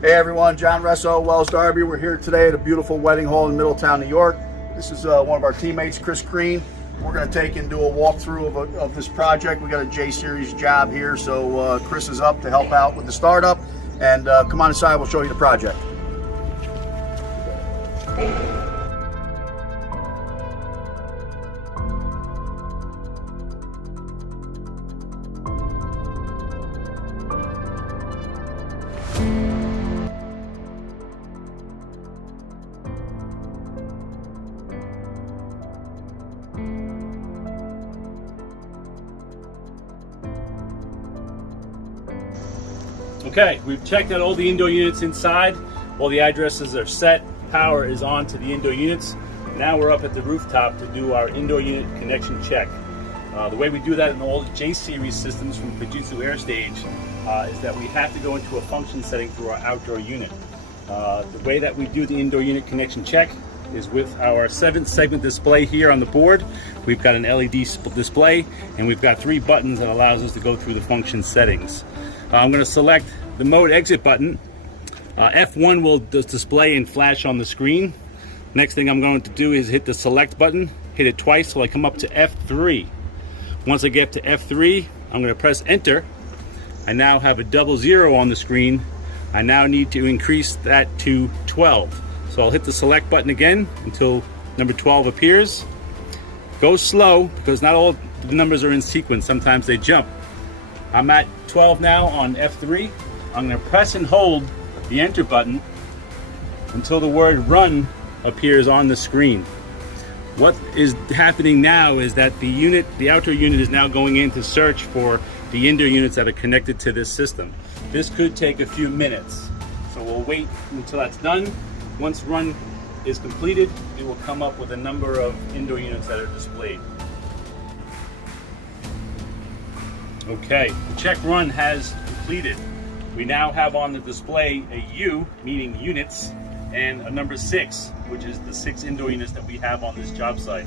Hey everyone, John Resso, Wales-Darby. We're here today at a beautiful wedding hall in Middletown, New York. This is one of our teammates, Crean. We're going to take and do a walkthrough of this project. We got a J-Series job here, so Chris is up to help out with the startup. And come on inside, we'll show you the project. Okay, we've checked out all the indoor units inside. All the addresses are set. Power is on to the indoor units. Now we're up at the rooftop to do our indoor unit connection check. The way we do that in all the J-Series systems from Fujitsu is that we have to go into a function setting through our outdoor unit. The way that we do the indoor unit connection check is with our 7-segment display here on the board. We've got an LED display and we've got 3 buttons that allows us to go through the function settings. I'm going to select the mode exit button. F1 will display and flash on the screen. Next thing I'm going to do is hit the select button, hit it twice till I come up to F3. Once I get to F3, I'm going to press enter. I now have a 00 on the screen. I now need to increase that to 12. So I'll hit the select button again until number 12 appears. Go slow because not all the numbers are in sequence. Sometimes they jump. I'm at 12 now on F3. I'm going to press and hold the enter button until the word run appears on the screen. What is happening now is that the outdoor unit is now going in to search for the indoor units that are connected to this system. This could take a few minutes, so we'll wait until that's done. Once run is completed, it will come up with a number of indoor units that are displayed. Okay, the check run has completed. We now have on the display a U, meaning units, and a number 6, which is the 6 indoor units that we have on this job site.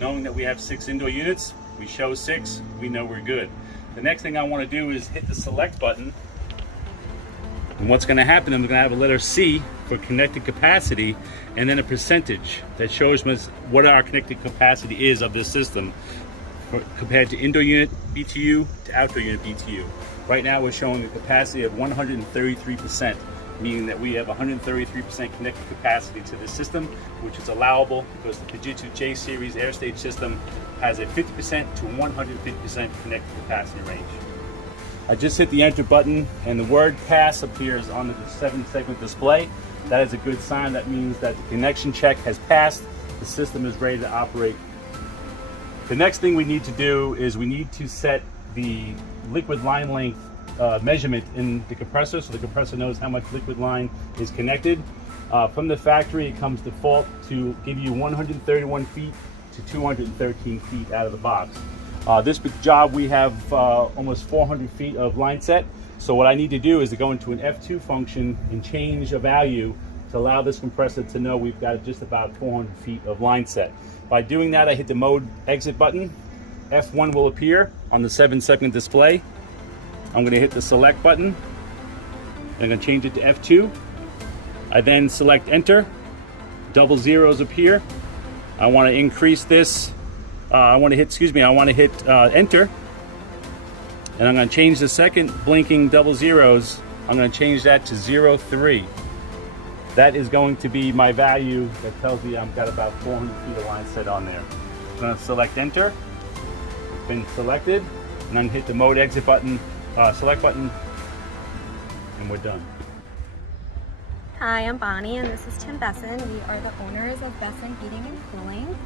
Knowing that we have 6 indoor units, we show 6, we know we're good. The next thing I want to do is hit the select button. And what's going to happen, I'm going to have a letter C for connected capacity, and then a percentage that shows us what our connected capacity is of this system compared to indoor unit BTU to outdoor unit BTU. Right now we're showing a capacity of 133%, meaning that we have 133% connected capacity to this system, which is allowable because the Fujitsu J-Series air stage system has a 50% to 150% connected capacity range. I just hit the enter button and the word pass appears on the 7-segment display. That is a good sign. That means that the connection check has passed. The system is ready to operate. The next thing we need to do is we need to set the liquid line length measurement in the compressor so the compressor knows how much liquid line is connected. From the factory, it comes default to give you 131 feet to 213 feet out of the box. This job we have almost 400 feet of line set. So what I need to do is to go into an F2 function and change a value to allow this compressor to know we've got just about 400 feet of line set. By doing that, I hit the mode exit button. F1 will appear on the 7-segment display. I'm going to hit the select button. I'm going to change it to F2. I then select enter. 00s appear. I want to increase this. I want to hit enter. And I'm going to change the second blinking 00s. I'm going to change that to 03. That is going to be my value that tells me I've got about 400 feet of line set on there. I'm going to select enter. It's been selected. And then hit the mode exit button, select button, and we're done. Hi, I'm Bonnie and this is Tim Besson. We are the owners of Besson Heating and Cooling.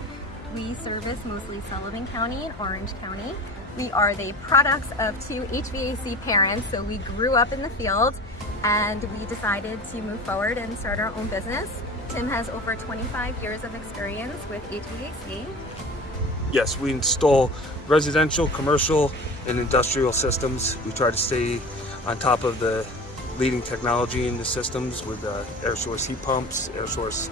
We service mostly Sullivan County and Orange County. We are the products of 2 HVAC parents, so we grew up in the field and we decided to move forward and start our own business. Tim has over 25 years of experience with HVAC. Yes, we install residential, commercial, and industrial systems. We try to stay on top of the leading technology in the systems with air source heat pumps, air source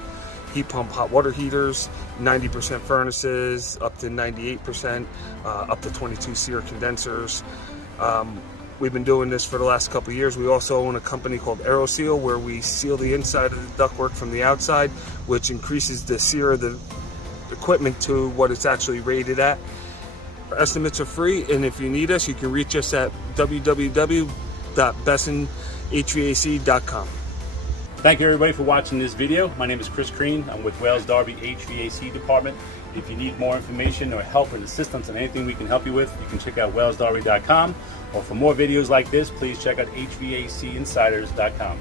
heat pump hot water heaters, 90% furnaces, up to 98%, up to 22 SEER condensers. We've been doing this for the last couple of years. We also own a company called AeroSeal, where we seal the inside of the ductwork from the outside, which increases the SEER of the equipment to what it's actually rated at. Our estimates are free, and if you need us, you can reach us at www.bessonhvac.com. Thank you everybody for watching this video. My name is Chris Crean. I'm with Wales-Darby HVAC department. If you need more information or help or assistance on anything we can help you with, you can check out walesdarby.com, or for more videos like this, please check out hvacinsiders.com.